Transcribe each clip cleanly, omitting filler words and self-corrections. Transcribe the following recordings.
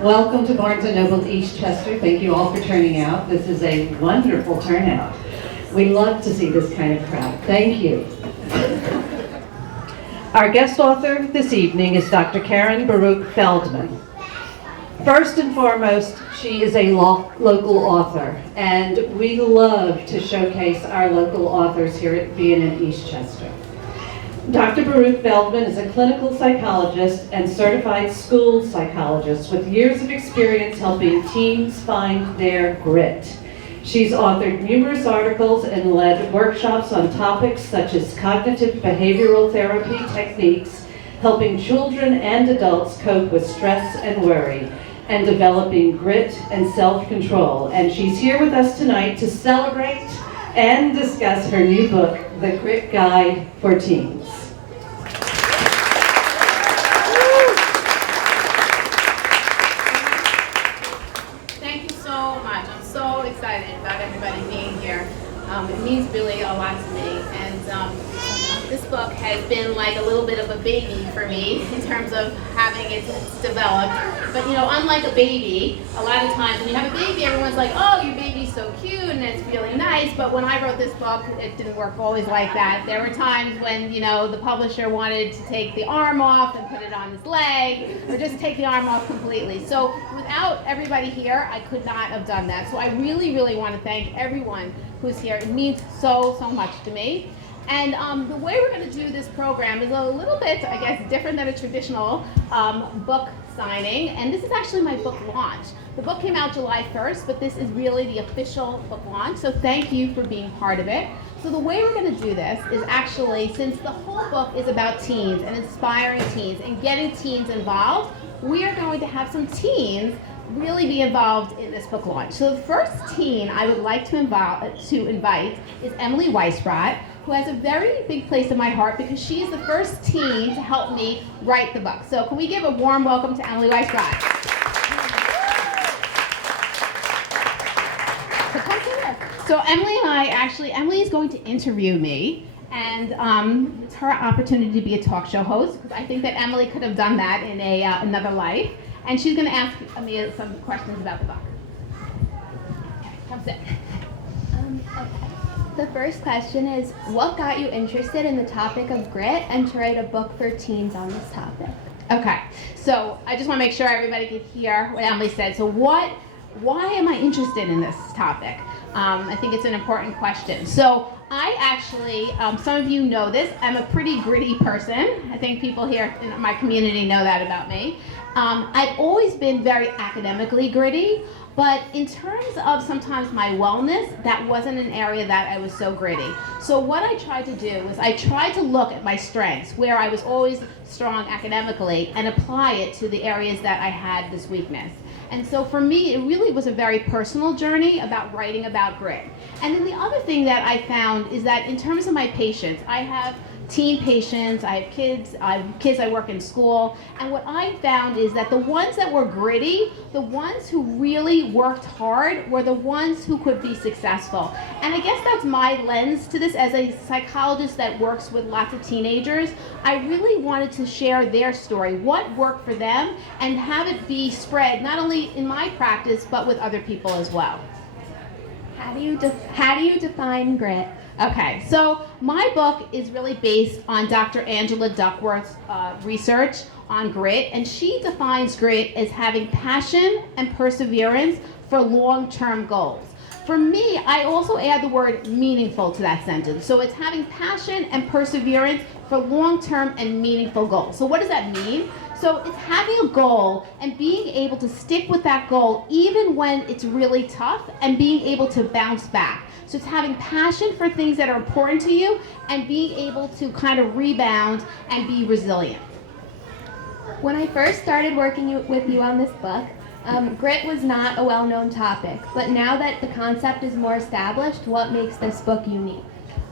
Welcome to Barnes & Noble Eastchester. Thank you all for turning out. This is a wonderful turnout. We love to see this kind of crowd. Thank you. Our guest author this evening is Dr. Karen Baruch Feldman. First and foremost, she is a local author, and we love to showcase our local authors here at B&N Eastchester. Dr. Baruch Feldman is a clinical psychologist and certified school psychologist with years of experience helping teens find their grit. She's authored numerous articles and led workshops on topics such as cognitive behavioral therapy techniques, helping children and adults cope with stress and worry, and developing grit and self-control. And she's here with us tonight to celebrate and discuss her new book, The Grit Guide for Teens. Thank you so much. I'm so excited about everybody being here. It means really a lot to me. And this book has been like a little bit of a baby for me in terms of having it developed. But you know, unlike a baby, a lot of times when you have a baby, everyone's like, oh, your baby's so cute and it's really nice. But when I wrote this book, it didn't work always like that. There were times when, you know, the publisher wanted to take the arm off and put it on his leg, or just take the arm off completely. So without everybody here, I could not have done that. So I really, really want to thank everyone who's here. It means so, so much to me. And the way we're going to do this program is a little bit, I guess, different than a traditional book signing. And this is actually my book launch. The book came out July 1st, but this is really the official book launch. So thank you for being part of it. So the way we're going to do this is actually, since the whole book is about teens and inspiring teens and getting teens involved, we are going to have some teens really be involved in this book launch. So the first teen I would like to invite is Emily Weisbrot, who has a very big place in my heart because she is the first teen to help me write the book. So can we give a warm welcome to Emily Weisbrot? So come here. So Emily and I Emily is going to interview me, and it's her opportunity to be a talk show host, because I think that Emily could have done that in another life. And she's going to ask me some questions about the book. Okay, come sit. Okay. The first question is, what got you interested in the topic of grit and to write a book for teens on this topic? Okay, so I just want to make sure everybody can hear what Emily said. So why am I interested in this topic? I think it's an important question. So I actually, some of you know this, I'm a pretty gritty person. I think people here in my community know that about me. I've always been very academically gritty, but in terms of sometimes my wellness, that wasn't an area that I was so gritty. So what I tried to do was I tried to look at my strengths, where I was always strong academically, and apply it to the areas that I had this weakness. And so for me, it really was a very personal journey about writing about grit. And then the other thing that I found is that in terms of my patients, I have teen patients, I have kids I work in school, and what I found is that the ones that were gritty, the ones who really worked hard, were the ones who could be successful. And I guess that's my lens to this as a psychologist that works with lots of teenagers. I really wanted to share their story, what worked for them, and have it be spread not only in my practice, but with other people as well. How do you define grit? Okay, so my book is really based on Dr. Angela Duckworth's research on grit, and she defines grit as having passion and perseverance for long-term goals. For me, I also add the word meaningful to that sentence. So it's having passion and perseverance for long-term and meaningful goals. So what does that mean? So it's having a goal and being able to stick with that goal even when it's really tough, and being able to bounce back. So it's having passion for things that are important to you and being able to kind of rebound and be resilient. When I first started working with you on this book, grit was not a well-known topic, but now that the concept is more established, what makes this book unique?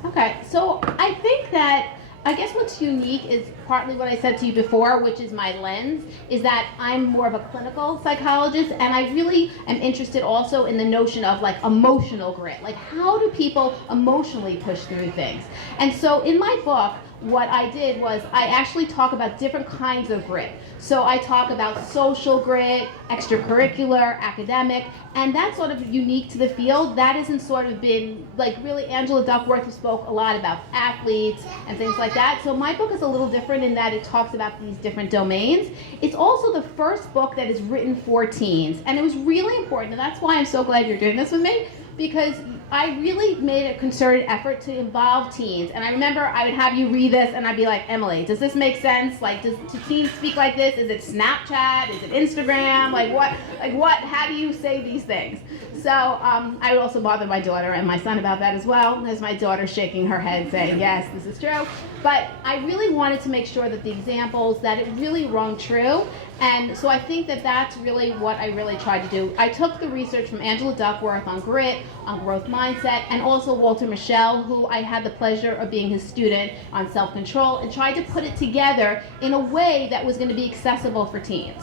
Okay, so I think that, I guess what's unique is partly what I said to you before, which is my lens, is that I'm more of a clinical psychologist, and I really am interested also in the notion of like emotional grit. Like, how do people emotionally push through things? And so in my book, what I did was I actually talk about different kinds of grit. So I talk about social grit, extracurricular, academic, and that's sort of unique to the field. That hasn't sort of been, like, really Angela Duckworth spoke a lot about athletes and things like that. So my book is a little different in that it talks about these different domains. It's also the first book that is written for teens, and it was really important, and that's why I'm so glad you're doing this with me, because I really made a concerted effort to involve teens. And I remember I would have you read this and I'd be like, Emily, does this make sense? Like, do teens speak like this? Is it Snapchat? Is it Instagram? Like what, how do you say these things? So I would also bother my daughter and my son about that as well. There's my daughter shaking her head saying, yes, this is true. But I really wanted to make sure that the examples, that it really rung true. And so I think that that's really what I really tried to do. I took the research from Angela Duckworth on grit, on growth mindset, and also Walter Mischel, who I had the pleasure of being his student, on self-control, and tried to put it together in a way that was going to be accessible for teens.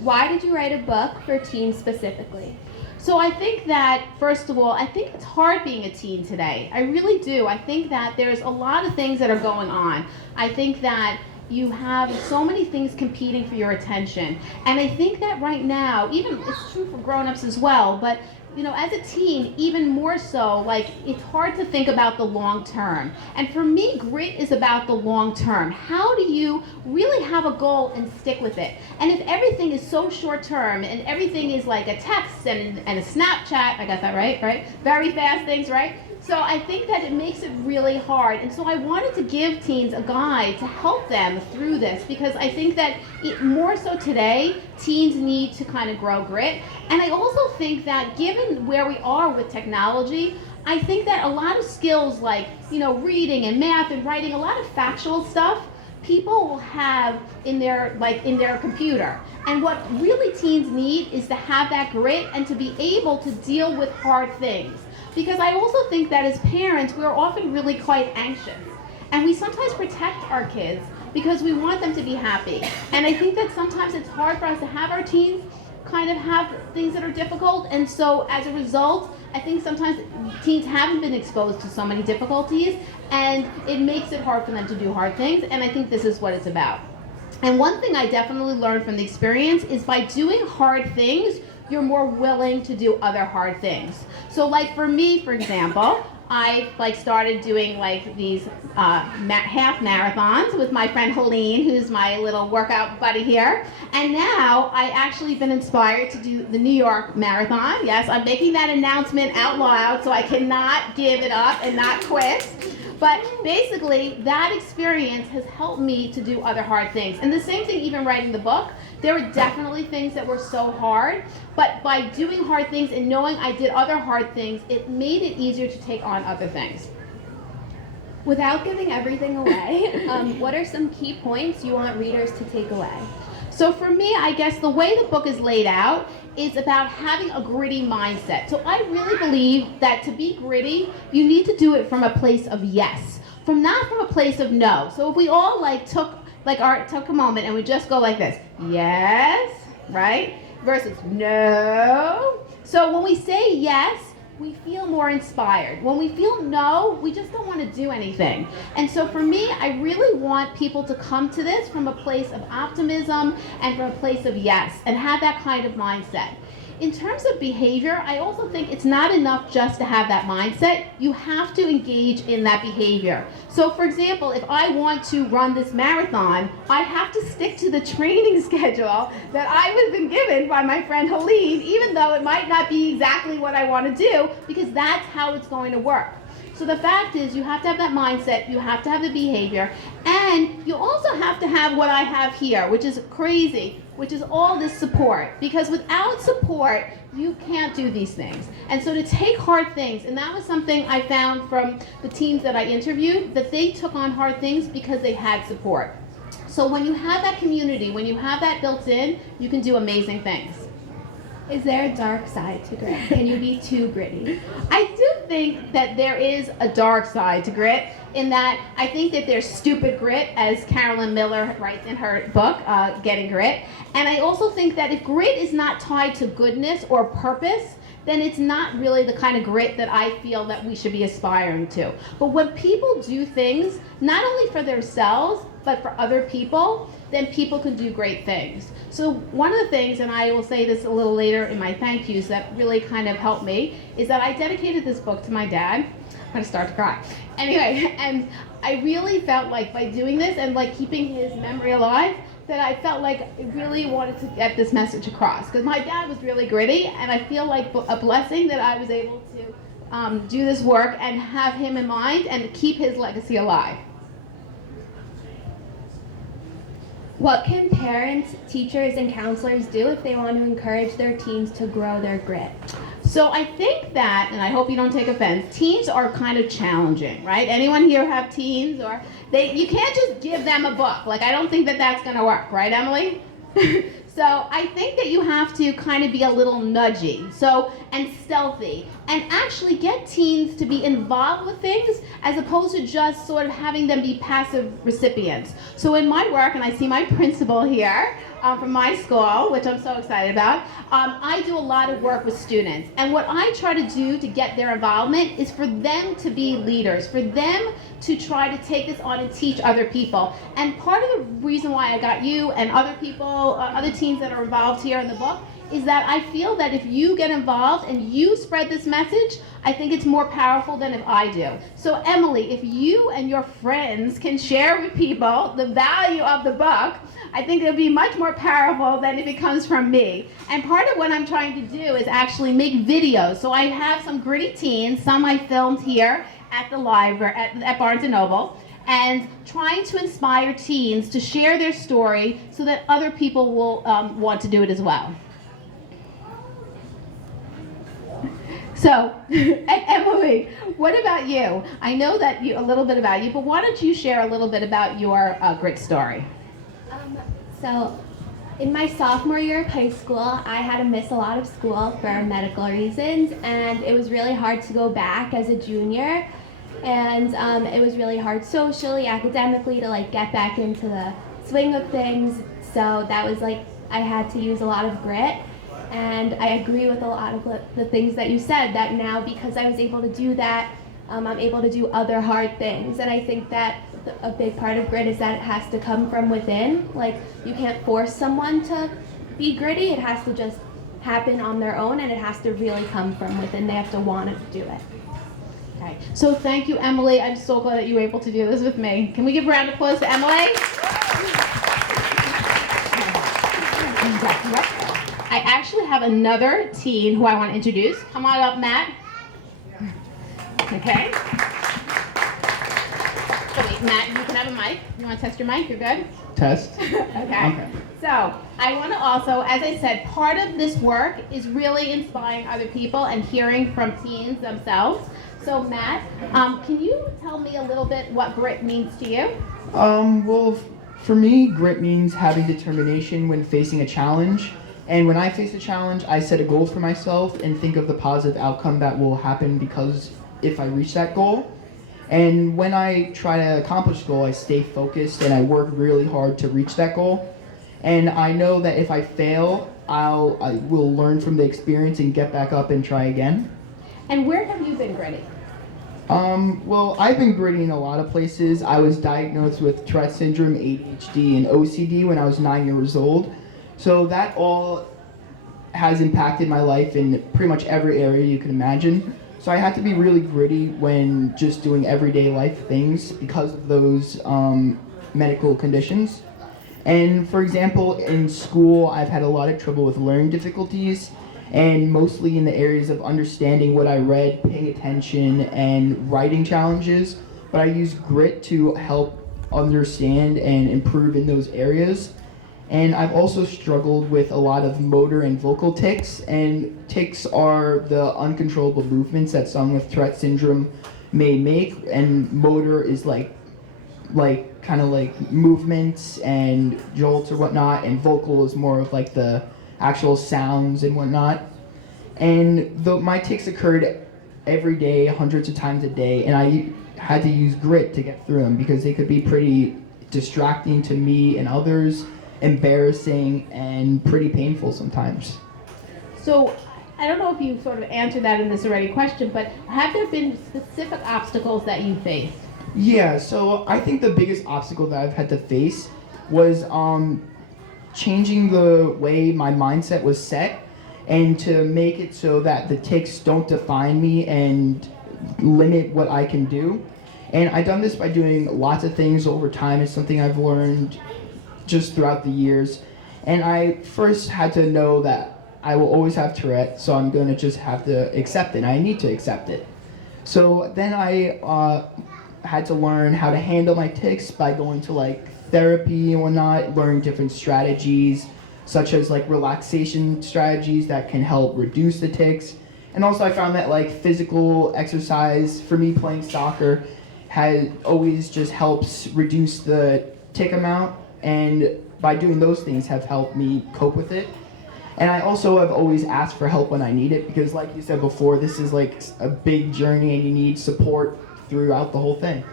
Why did you write a book for teens specifically? So I think that, first of all, I think it's hard being a teen today. I really do. I think that there's a lot of things that are going on. I think that you have so many things competing for your attention. And I think that right now, even it's true for grown-ups as well, but you know, as a teen, even more so, like, it's hard to think about the long term. And for me, grit is about the long term. How do you really have a goal and stick with it? And if everything is so short term and everything is like a text and a Snapchat, I got that right? Very fast things, right? So I think that it makes it really hard. And so I wanted to give teens a guide to help them through this, because I think that more so today, teens need to kind of grow grit. And I also think that given where we are with technology, I think that a lot of skills like, you know, reading and math and writing, a lot of factual stuff, people will have in their computer. And what really teens need is to have that grit and to be able to deal with hard things. Because I also think that as parents, we're often really quite anxious. And we sometimes protect our kids because we want them to be happy. And I think that sometimes it's hard for us to have our teens kind of have things that are difficult. And so as a result, I think sometimes teens haven't been exposed to so many difficulties, and it makes it hard for them to do hard things. And I think this is what it's about. And one thing I definitely learned from the experience is by doing hard things, you're more willing to do other hard things. So like for me, for example, I started doing like these half marathons with my friend Helene, who's my little workout buddy here. And now I actually been inspired to do the New York Marathon. Yes, I'm making that announcement out loud, so I cannot give it up and not quit. But basically, that experience has helped me to do other hard things. And the same thing, even writing the book, there were definitely things that were so hard, but by doing hard things and knowing I did other hard things, it made it easier to take on other things. Without giving everything away, what are some key points you want readers to take away? So for me, I guess the way the book is laid out is about having a gritty mindset. So I really believe that to be gritty, you need to do it from a place of yes, not from a place of no. So if we all took a moment and we just go like this, yes, right, versus no. So when we say yes, we feel more inspired. When we feel no, we just don't want to do anything. And so for me, I really want people to come to this from a place of optimism and from a place of yes, and have that kind of mindset. In terms of behavior, I also think it's not enough just to have that mindset. You have to engage in that behavior. So for example, if I want to run this marathon, I have to stick to the training schedule that I was been given by my friend Helene, even though it might not be exactly what I want to do, because that's how it's going to work. So the fact is, you have to have that mindset, you have to have the behavior, and you also have to have what I have here, which is crazy, which is all this support. Because without support, you can't do these things. And so to take hard things, and that was something I found from the teens that I interviewed, that they took on hard things because they had support. So when you have that community, when you have that built in, you can do amazing things. Is there a dark side to grit? Can you be too gritty? I do think that there is a dark side to grit in that I think that there's stupid grit, as Carolyn Miller writes in her book, Getting Grit. And I also think that if grit is not tied to goodness or purpose, then it's not really the kind of grit that I feel that we should be aspiring to. But when people do things, not only for themselves, but for other people, then people can do great things. So one of the things, and I will say this a little later in my thank yous, that really kind of helped me, is that I dedicated this book to my dad. I'm gonna start to cry. Anyway, and I really felt like by doing this and like keeping his memory alive, that I felt like I really wanted to get this message across. Because my dad was really gritty, and I feel like a blessing that I was able to do this work and have him in mind and keep his legacy alive. What can parents, teachers, and counselors do if they want to encourage their teens to grow their grit? So I think that, and I hope you don't take offense, teens are kind of challenging, right? Anyone here have teens? Or you can't just give them a book. Like, I don't think that that's going to work, right, Emily? So I think that you have to kind of be a little nudgy, and stealthy, and actually get teens to be involved with things as opposed to just sort of having them be passive recipients. So in my work, and I see my principal here from my school, which I'm so excited about, I do a lot of work with students. And what I try to do to get their involvement is for them to be leaders, for them to try to take this on and teach other people. And part of the reason why I got you and other people, other teens that are involved here in the book, is that I feel that if you get involved and you spread this message, I think it's more powerful than if I do. So Emily, if you and your friends can share with people the value of the book, I think it'll be much more powerful than if it comes from me. And part of what I'm trying to do is actually make videos. So I have some gritty teens, some I filmed here at the library, at Barnes & Noble, and trying to inspire teens to share their story so that other people will want to do it as well. So, Emily, what about you? I know that a little bit about you, but why don't you share a little bit about your grit story? So, in my sophomore year of high school, I had to miss a lot of school for medical reasons, and it was really hard to go back as a junior. And it was really hard socially, academically, to like get back into the swing of things. So that was like, I had to use a lot of grit. And I agree with a lot of the things that you said, that now because I was able to do that, I'm able to do other hard things. And I think that a big part of grit is that it has to come from within. Like, you can't force someone to be gritty. It has to just happen on their own, and it has to really come from within. They have to want to do it. Okay. So thank you, Emily. I'm so glad that you were able to do this with me. Can we give a round of applause to Emily? I actually have another teen who I want to introduce. Come on up, Matt. Okay. So wait, Matt, you can have a mic. You want to test your mic? You're good? Test. Okay. So I want to also, as I said, part of this work is really inspiring other people and hearing from teens themselves. So Matt, can you tell me a little bit what grit means to you? Well, for me, grit means having determination when facing a challenge. And when I face a challenge, I set a goal for myself and think of the positive outcome that will happen because if I reach that goal. And when I try to accomplish a goal, I stay focused and I work really hard to reach that goal. And I know that if I fail, I will learn from the experience and get back up and try again. And where have you been gritty? Well, I've been gritty in a lot of places. I was diagnosed with Tourette syndrome, ADHD, and OCD when I was 9 years old. So that all has impacted my life in pretty much every area you can imagine. So I had to be really gritty when just doing everyday life things because of those medical conditions. And for example, in school, I've had a lot of trouble with learning difficulties, and mostly in the areas of understanding what I read, paying attention, and writing challenges. But I use grit to help understand and improve in those areas. And I've also struggled with a lot of motor and vocal tics, and tics are the uncontrollable movements that someone with Tourette syndrome may make, and motor is like kind of like movements and jolts or whatnot, and vocal is more of like the actual sounds and whatnot. And my tics occurred every day, hundreds of times a day, and I had to use grit to get through them because they could be pretty distracting to me and others, embarrassing, and pretty painful sometimes. So, I don't know if you sort of answered that in this already question, but have there been specific obstacles that you faced? Yeah, so I think the biggest obstacle that I've had to face was changing the way my mindset was set and to make it so that the tics don't define me and limit what I can do. And I've done this by doing lots of things over time. It's something I've learned just throughout the years. And I first had to know that I will always have Tourette, so I'm going to just have to accept it. I need to accept it. So then I had to learn how to handle my tics by going to like therapy and whatnot, learning different strategies, such as like relaxation strategies that can help reduce the tics. And also I found that like physical exercise, for me playing soccer, always just helps reduce the tic amount, and by doing those things have helped me cope with it. And I also have always asked for help when I need it because like you said before, this is like a big journey and you need support throughout the whole thing.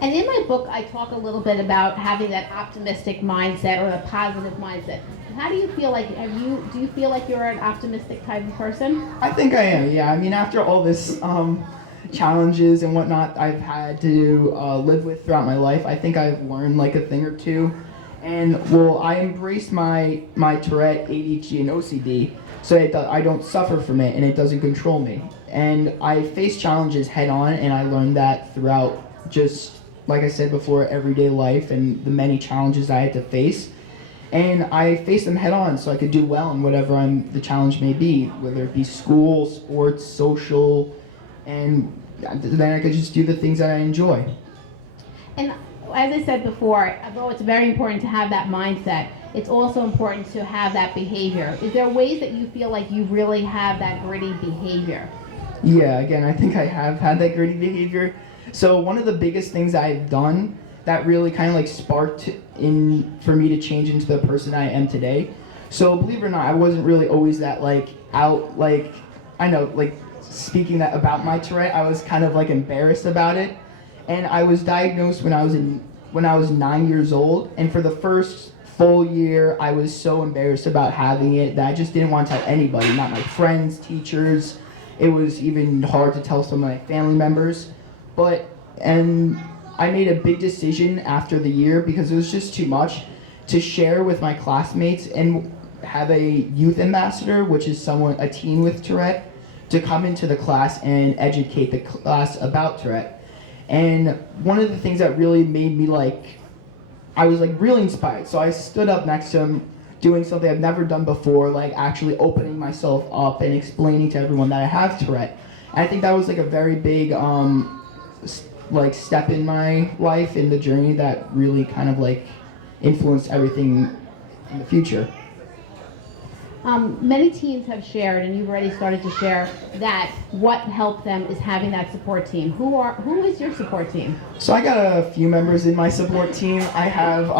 And in my book, I talk a little bit about having that optimistic mindset or a positive mindset. How do you feel like, do you feel like you're an optimistic type of person? I think I am, yeah. I mean, after all this challenges and whatnot I've had to live with throughout my life, I think I've learned like a thing or two. And well, I embraced my Tourette, ADHD, and OCD so I don't suffer from it and it doesn't control me. And I face challenges head on, and I learned that throughout just, like I said before, everyday life and the many challenges I had to face. And I faced them head on so I could do well in whatever the challenge may be, whether it be school, sports, social, and then I could just do the things that I enjoy. And as I said before, although it's very important to have that mindset, it's also important to have that behavior. Is there ways that you feel like you really have that gritty behavior? Yeah, again, I think I have had that gritty behavior. So one of the biggest things I've done that really kind of like sparked for me to change into the person I am today. So believe it or not, I wasn't really always that like out, like, I know, like speaking that about my Tourette, I was kind of like embarrassed about it. And I was diagnosed when I was 9 years old, and for the first full year, I was so embarrassed about having it that I just didn't want to tell anybody, not my friends, teachers. It was even hard to tell some of my family members. And I made a big decision after the year because it was just too much to share with my classmates and have a youth ambassador, which is a teen with Tourette, to come into the class and educate the class about Tourette. And one of the things that really made me I was really inspired. So I stood up next to him doing something I've never done before, like actually opening myself up and explaining to everyone that I have Tourette. And I think that was a very big step in my life, in the journey that really kind of influenced everything in the future. Many teens have shared, and you've already started to share, that what helped them is having that support team. Who is your support team? So I got a few members in my support team. I have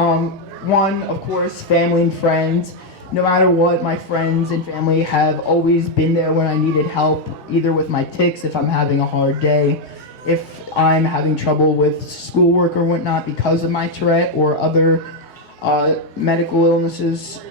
one, of course, family and friends. No matter what, my friends and family have always been there when I needed help, either with my tics if I'm having a hard day, if I'm having trouble with schoolwork or whatnot because of my Tourette or other medical illnesses.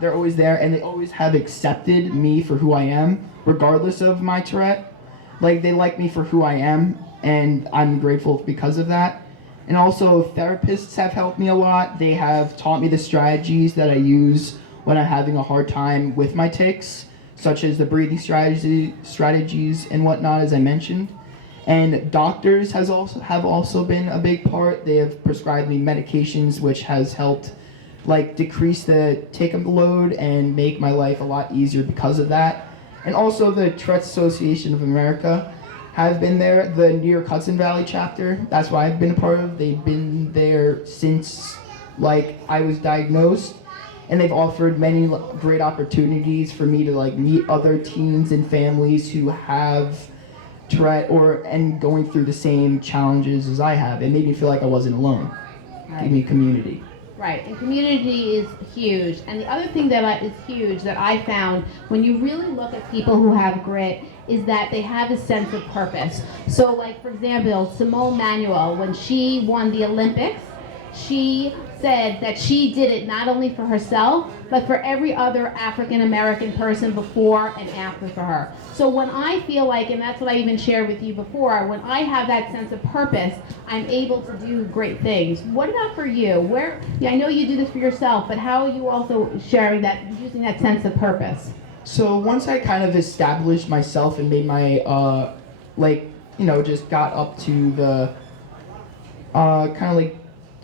They're always there, and they always have accepted me for who I am, regardless of my Tourette. They like me for who I am, and I'm grateful because of that. And also, therapists have helped me a lot. They have taught me the strategies that I use when I'm having a hard time with my tics, such as the breathing strategies and whatnot, as I mentioned. And doctors have also been a big part. They have prescribed me medications, which has helped decrease the tic load and make my life a lot easier because of that. And also the Tourette Association of America have been there. The New York Hudson Valley chapter, that's what I've been a part of. They've been there since I was diagnosed, and they've offered many great opportunities for me to meet other teens and families who have Tourette and going through the same challenges as I have. It made me feel like I wasn't alone. Gave me community. Right, and community is huge. And the other thing that is huge that I found when you really look at people who have grit is that they have a sense of purpose. So, like, for example, Simone Manuel, when she won the Olympics, she said that she did it not only for herself, but for every other African American person before and after for her. So when I feel like, and that's what I even shared with you before, when I have that sense of purpose, I'm able to do great things. What about for you? I know you do this for yourself, but how are you also sharing that, using that sense of purpose? So once I kind of established myself and made my, just got up to the, kind of like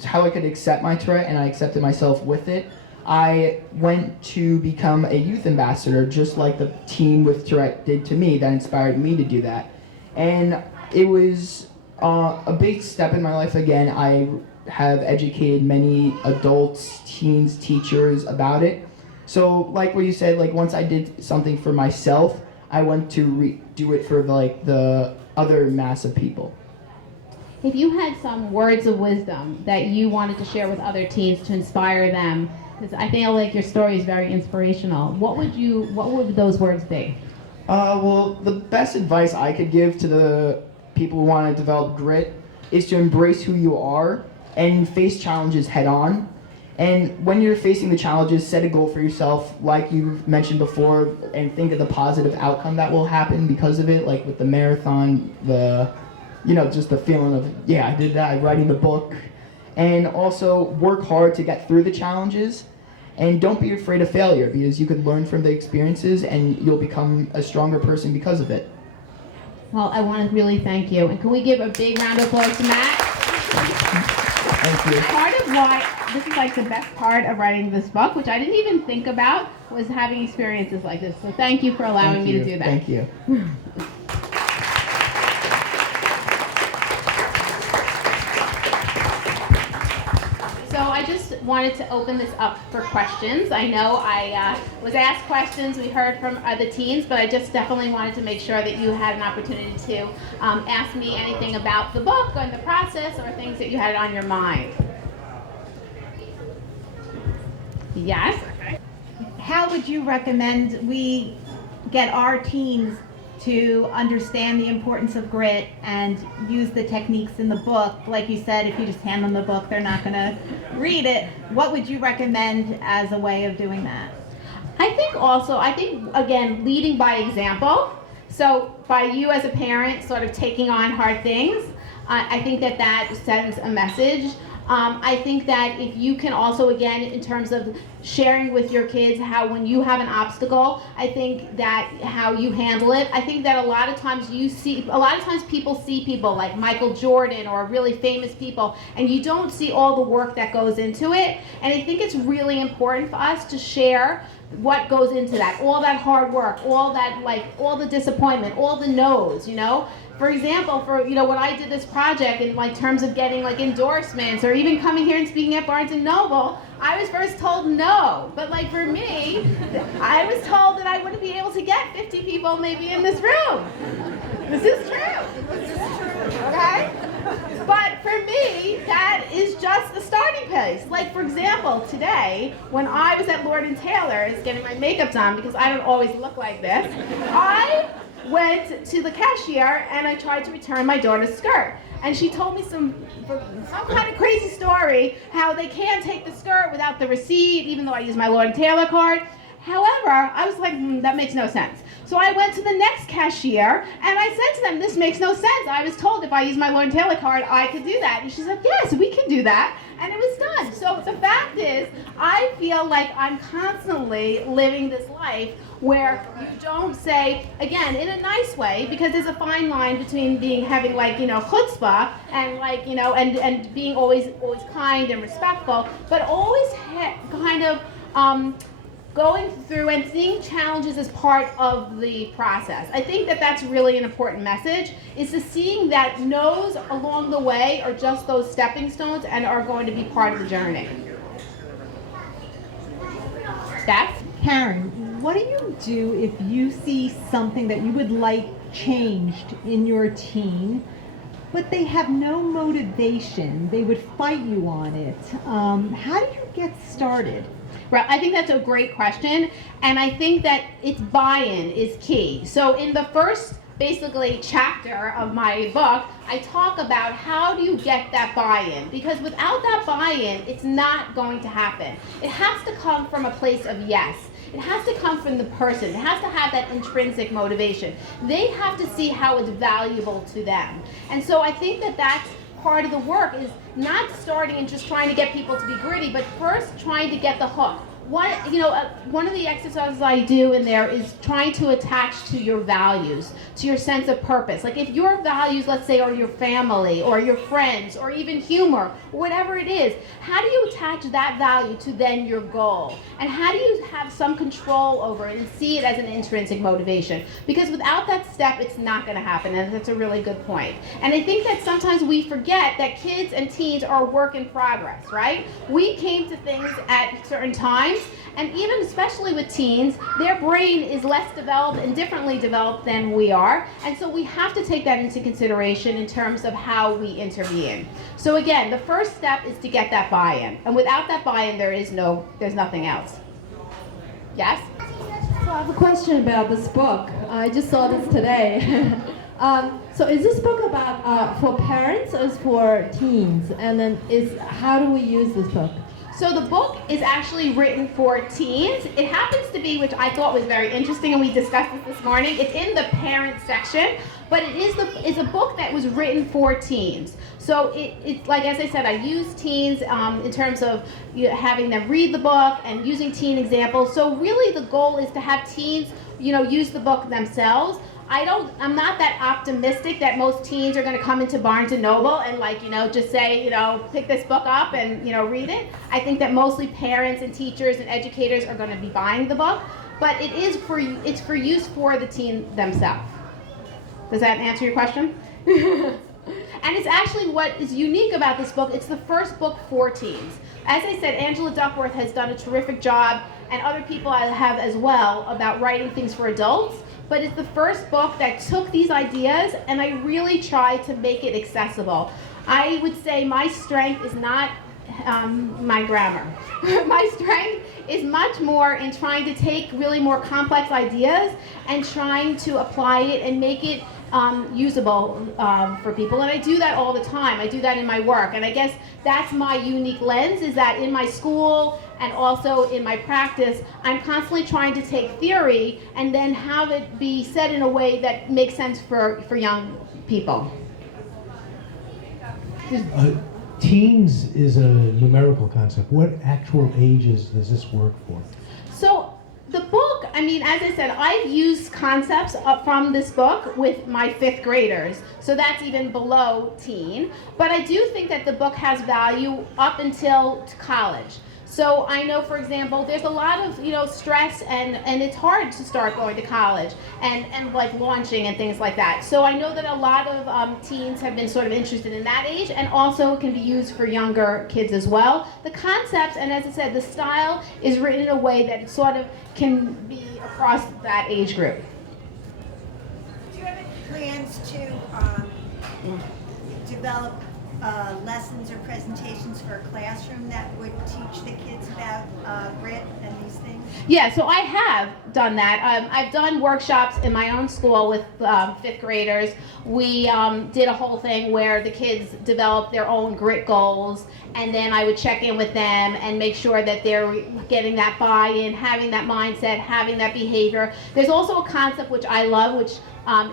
how I could accept my Tourette, and I accepted myself with it, I went to become a youth ambassador, just like the team with Tourette did to me. That inspired me to do that. And it was a big step in my life again. I have educated many adults, teens, teachers about it. So like what you said, like once I did something for myself, I went to do it for the other mass of people. If you had some words of wisdom that you wanted to share with other teens to inspire them, because I feel like your story is very inspirational, what would those words be? Well, the best advice I could give to the people who want to develop grit is to embrace who you are and face challenges head on. And when you're facing the challenges, set a goal for yourself, like you mentioned before, and think of the positive outcome that will happen because of it, like with the marathon, just the feeling of, yeah, I did that, writing the book. And also work hard to get through the challenges. And don't be afraid of failure, because you could learn from the experiences and you'll become a stronger person because of it. Well, I want to really thank you. And can we give a big round of applause to Matt? Thank you. Part of why this is like the best part of writing this book, which I didn't even think about, was having experiences like this. So thank you for allowing me to do that. Thank you. So I just wanted to open this up for questions. I know I was asked questions, we heard from the teens, but I just definitely wanted to make sure that you had an opportunity to ask me anything about the book and the process or things that you had on your mind. Yes? How would you recommend we get our teens to understand the importance of grit and use the techniques in the book? Like you said, if you just hand them the book, they're not going to read it. What would you recommend as a way of doing that? I think again, leading by example. So by you as a parent sort of taking on hard things, I think that sends a message. I think that if you can also, again, in terms of sharing with your kids how when you have an obstacle, I think that how you handle it, I think that a lot of times people see people like Michael Jordan or really famous people, and you don't see all the work that goes into it. And I think it's really important for us to share what goes into that, all that hard work, all the disappointment, all the no's, For example, when I did this project in terms of getting endorsements or even coming here and speaking at Barnes & Noble, I was first told no. But for me, I was told that I wouldn't be able to get 50 people maybe in this room. This is true. Okay? But for me, that is just the starting place. For example, today, when I was at Lord & Taylor's getting my makeup done, because I don't always look like this, I went to the cashier and I tried to return my daughter's skirt. And she told me some kind of crazy story, how they can't take the skirt without the receipt, even though I used my Lord & Taylor card. However, I was like, that makes no sense. So I went to the next cashier and I said to them, this makes no sense. I was told if I use my Lord & Taylor card, I could do that. And she said, yes, we can do that. And it was done. So the fact is, I feel like I'm constantly living this life where you don't say, again, in a nice way, because there's a fine line between having chutzpah and and being always kind and respectful, but always kind of going through and seeing challenges as part of the process. I think that that's really an important message, is to seeing that no's along the way are just those stepping stones and are going to be part of the journey. Beth? Karen, what do you do if you see something that you would like changed in your teen, but they have no motivation? They would fight you on it. How do you gets started? Right, I think that's a great question, and I think that it's buy-in is key. So in the first, basically, chapter of my book, I talk about how do you get that buy-in, because without that buy-in, it's not going to happen. It has to come from a place of yes. It has to come from the person. It has to have that intrinsic motivation. They have to see how it's valuable to them. And so I think that that's part of the work, is not starting and just trying to get people to be gritty, but first trying to get the hook. One of the exercises I do in there is trying to attach to your values, to your sense of purpose. Like if your values, let's say, are your family or your friends or even humor, whatever it is, how do you attach that value to then your goal? And how do you have some control over it and see it as an intrinsic motivation? Because without that step, it's not going to happen, and that's a really good point. And I think that sometimes we forget that kids and teens are a work in progress, right? We came to things at certain times, and even especially with teens, their brain is less developed and differently developed than we are. And so we have to take that into consideration in terms of how we intervene. So again, the first step is to get that buy-in. And without that buy-in, there's nothing else. Yes? So I have a question about this book. I just saw this today. So is this book about for parents or is for teens? And then how do we use this book? So the book is actually written for teens. It happens to be, which I thought was very interesting, and we discussed this morning, it's in the parent section, but it's a book that was written for teens. So it's like, as I said, I use teens in terms of having them read the book and using teen examples. So really the goal is to have teens, use the book themselves. I'm not that optimistic that most teens are going to come into Barnes & Noble and just say, pick this book up and, read it. I think that mostly parents and teachers and educators are going to be buying the book, but it's for use for the teen themselves. Does that answer your question? And it's actually what is unique about this book. It's the first book for teens. As I said, Angela Duckworth has done a terrific job, and other people I have as well, about writing things for adults. But it's the first book that took these ideas and I really tried to make it accessible. I would say my strength is not my grammar. My strength is much more in trying to take really more complex ideas and trying to apply it and make it usable for people. And I do that all the time. I do that in my work. And I guess that's my unique lens, is that in my school and also in my practice, I'm constantly trying to take theory and then have it be said in a way that makes sense for young people. Teens is a numerical concept. What actual ages does this work for? So the book, as I said, I've used concepts from this book with my 5th graders. So that's even below teen. But I do think that the book has value up until college. So I know, for example, there's a lot of stress and it's hard to start going to college and like launching and things like that. So I know that a lot of teens have been sort of interested in that age, and also it can be used for younger kids as well. The concepts, and as I said, the style is written in a way that it sort of can be across that age group. Do you have any plans to develop lessons or presentations for a classroom that would teach the kids about grit and these things? Yeah, so I have done that. I've done workshops in my own school with 5th graders. We did a whole thing where the kids developed their own grit goals, and then I would check in with them and make sure that they're getting that buy-in, having that mindset, having that behavior. There's also a concept which I love, which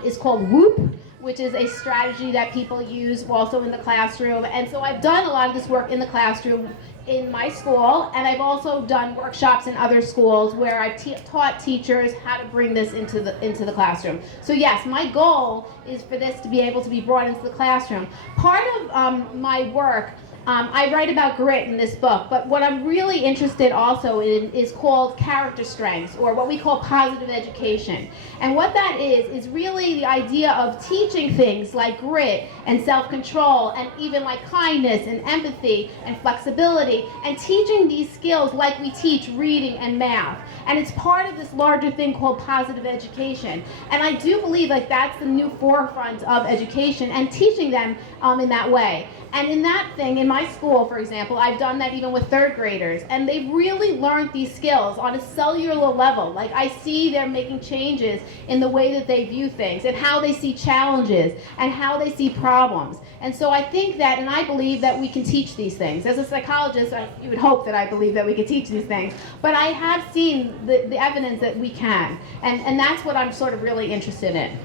is called WHOOP, which is a strategy that people use also in the classroom. And so I've done a lot of this work in the classroom in my school, and I've also done workshops in other schools where I've taught teachers how to bring this into the classroom. So yes, my goal is for this to be able to be brought into the classroom. Part of my work, I write about grit in this book, but what I'm really interested also in is called character strengths, or what we call positive education. And what that is really the idea of teaching things like grit and self-control and even like kindness and empathy and flexibility, and teaching these skills like we teach reading and math. And it's part of this larger thing called positive education. And I do believe like that's the new forefront of education and teaching them in that way. And in that thing, in my school, for example, I've done that even with third graders, and they've really learned these skills on a cellular level. Like, I see they're making changes in the way that they view things and how they see challenges and how they see problems. And so I think that, and I believe that we can teach these things. As a psychologist, you would hope that I believe that we could teach these things. But I have seen the evidence that we can. And that's what I'm sort of really interested in.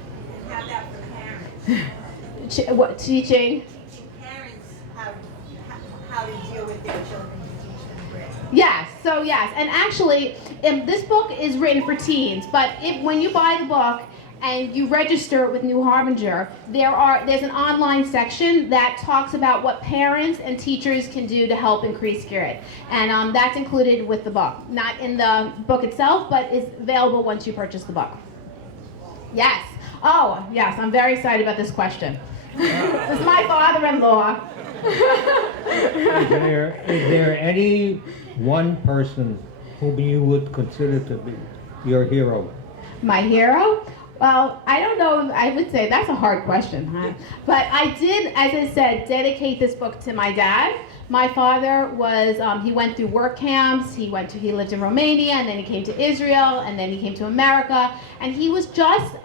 How about for parents? Teaching? Parents how to deal with their children to teach them grit. Yes, so yes. And actually, this book is written for teens, but when you buy the book, and you register it with New Harbinger, there's an online section that talks about what parents and teachers can do to help increase grit. And that's included with the book. Not in the book itself, but is available once you purchase the book. Yes. Oh, yes, I'm very excited about this question. This is my father-in-law. Is there any one person whom you would consider to be your hero? My hero? Well, I don't know, I would say that's a hard question, huh? But I did, as I said, dedicate this book to my dad. My father was, he went through work camps, he lived in Romania, and then he came to Israel, and then he came to America, and he was just,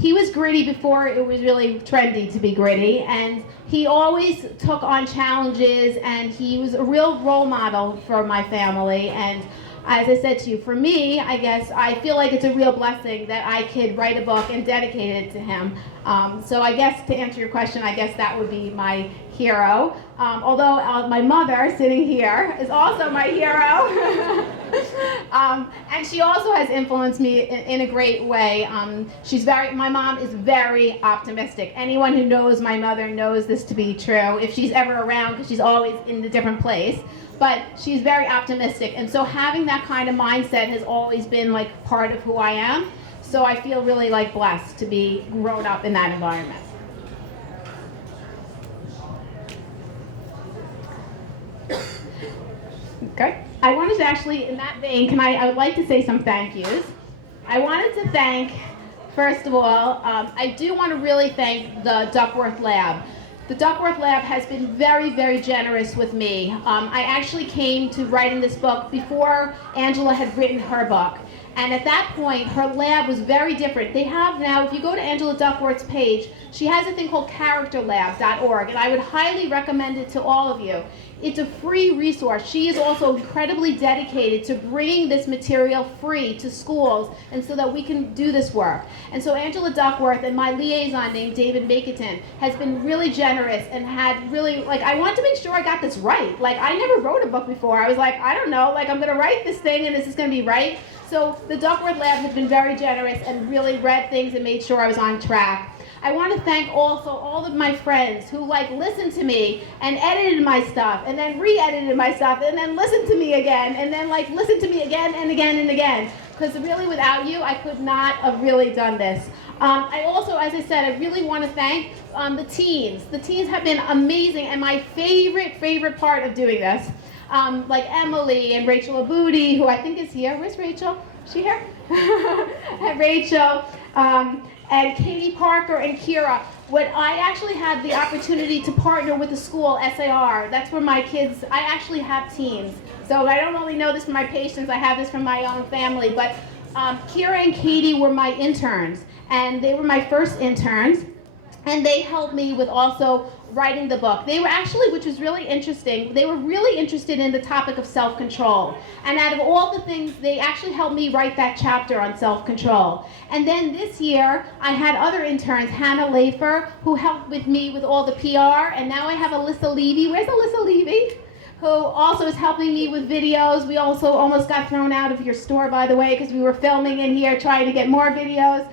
he was gritty before it was really trendy to be gritty, and he always took on challenges, and he was a real role model for my family. And as I said to you, for me, I guess I feel like it's a real blessing that I could write a book and dedicate it to him. So I guess to answer your question, I guess that would be my hero. Although my mother, sitting here, is also my hero. And she also has influenced me in a great way. My mom is very optimistic. Anyone who knows my mother knows this to be true, if she's ever around, because she's always in a different place. But she's very optimistic, and so having that kind of mindset has always been like part of who I am. So I feel really like blessed to be grown up in that environment. Okay. I wanted to actually, in that vein, I would like to say some thank yous. I wanted to thank, first of all, I do want to really thank the Duckworth Lab. The Duckworth Lab has been very, very generous with me. I actually came to writing this book before Angela had written her book. And at that point, her lab was very different. They have now, if you go to Angela Duckworth's page, she has a thing called characterlab.org, and I would highly recommend it to all of you. It's a free resource. She is also incredibly dedicated to bringing this material free to schools, and so that we can do this work. And so Angela Duckworth and my liaison named David Maketon has been really generous and had really, I wanted to make sure I got this right. I never wrote a book before. I was like, I don't know, I'm gonna write this thing and this is gonna be right. So the Duckworth Lab has been very generous and really read things and made sure I was on track. I want to thank also all of my friends who listened to me and edited my stuff and then re-edited my stuff and then listened to me again and then listened to me again and again and again. Because really without you, I could not have really done this. I also, as I said, I really want to thank the teens. The teens have been amazing, and my favorite part of doing this, like Emily and Rachel Abudi, who I think is here. Where's Rachel? Is she here? And Rachel. And Katie Parker and Kira. When I actually had the opportunity to partner with the school, SAR, that's where my kids, I actually have teens. So I don't only know this from my patients, I have this from my own family, but Kira and Katie were my interns, and they were my first interns, and they helped me with also writing the book. They were actually, which was really interesting, they were really interested in the topic of self-control. And out of all the things, they actually helped me write that chapter on self-control. And then this year, I had other interns, Hannah Lafer, who helped with me with all the PR, and now I have Alyssa Levy. Where's Alyssa Levy? Who also is helping me with videos. We also almost got thrown out of your store, by the way, because we were filming in here trying to get more videos.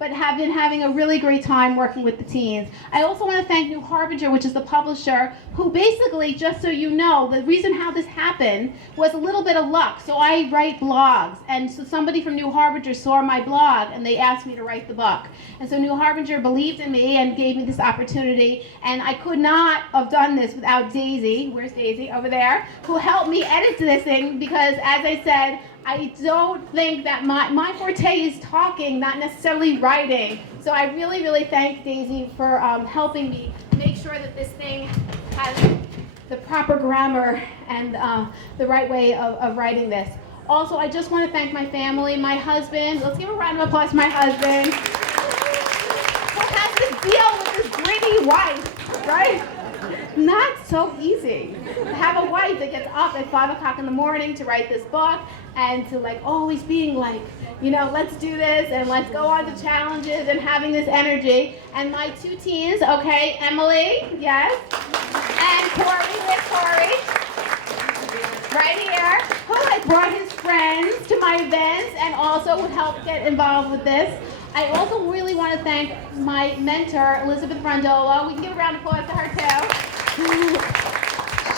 But have been having a really great time working with the teens. I also want to thank New Harbinger, which is the publisher, who basically, just so you know, the reason how this happened was a little bit of luck. So I write blogs, and so somebody from New Harbinger saw my blog, and they asked me to write the book. And so New Harbinger believed in me and gave me this opportunity, and I could not have done this without Daisy, where's Daisy? Over there, who helped me edit this thing, because as I said, I don't think that my forte is talking, not necessarily writing. So I really thank Daisy for helping me make sure that this thing has the proper grammar and the right way of writing this. Also, I just want to thank my family, my husband. Let's give a round of applause to my husband. Who has to deal with this gritty wife, right? Not so easy. To have a wife that gets up at 5 o'clock in the morning to write this book and to like always being like, you know, let's do this and let's go on to challenges and having this energy. And my 2 teens, okay, Emily, yes, and Corey, with Corey, right here, who like brought his friends to my events and also would help get involved with this. I also really want to thank my mentor, Elizabeth Rondola. We can give a round of applause to her too.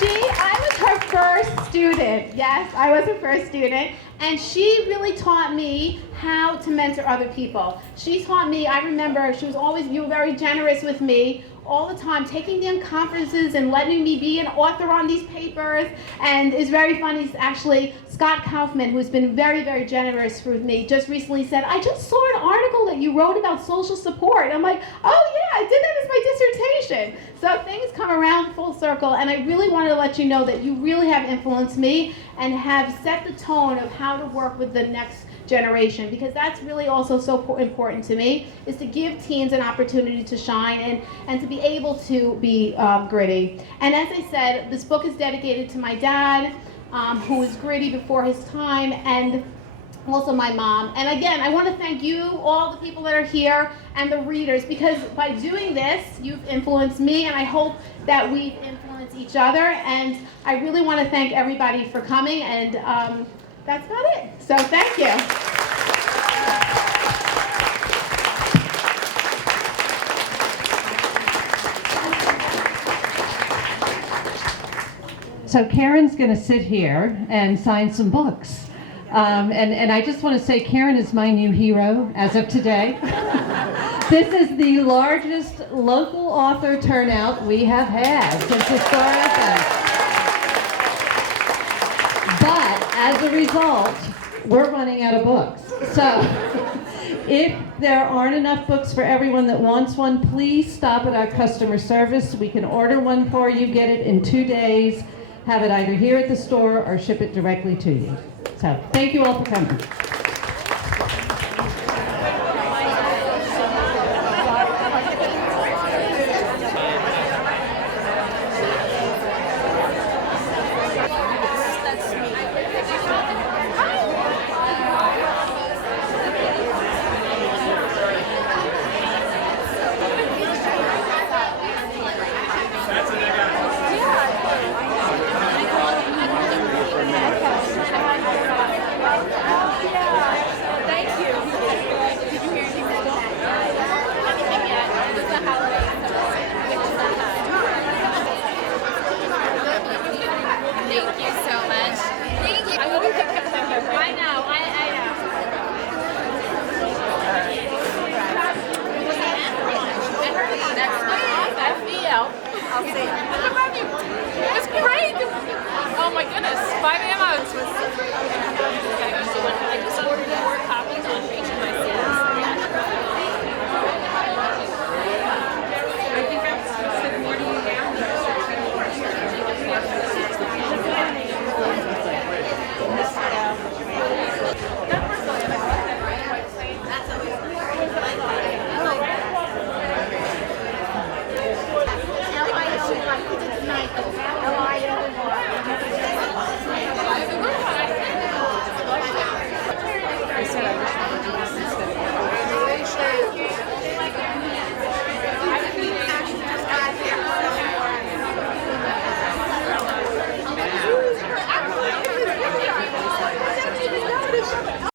I was her first student. Yes, I was her first student. And she really taught me how to mentor other people. She taught me, I remember, you were very generous with me all the time, taking me on conferences and letting me be an author on these papers. And it's very funny, actually, Scott Kaufman, who's been very, very generous with me, just recently said, I just saw an article that you wrote about social support. I'm like, oh yeah, I did that as my dissertation. So things come around full circle, and I really wanted to let you know that you really have influenced me and have set the tone of how to work with the next generation, because that's really also so important to me, is to give teens an opportunity to shine and to be able to be gritty. And as I said, this book is dedicated to my dad, who was gritty before his time, and also my mom. And again, I want to thank you, all the people that are here, and the readers, because by doing this, you've influenced me, and I hope that we've influenced each other. And I really want to thank everybody for coming, and that's about it. So thank you. So Karen's going to sit here and sign some books. And I just want to say Karen is my new hero as of today. This is the largest local author turnout we have had since the Star FM. But as a result, we're running out of books. So if there aren't enough books for everyone that wants one, please stop at our customer service. We can order one for you, get it in 2 days, have it either here at the store or ship it directly to you. So thank you all for coming.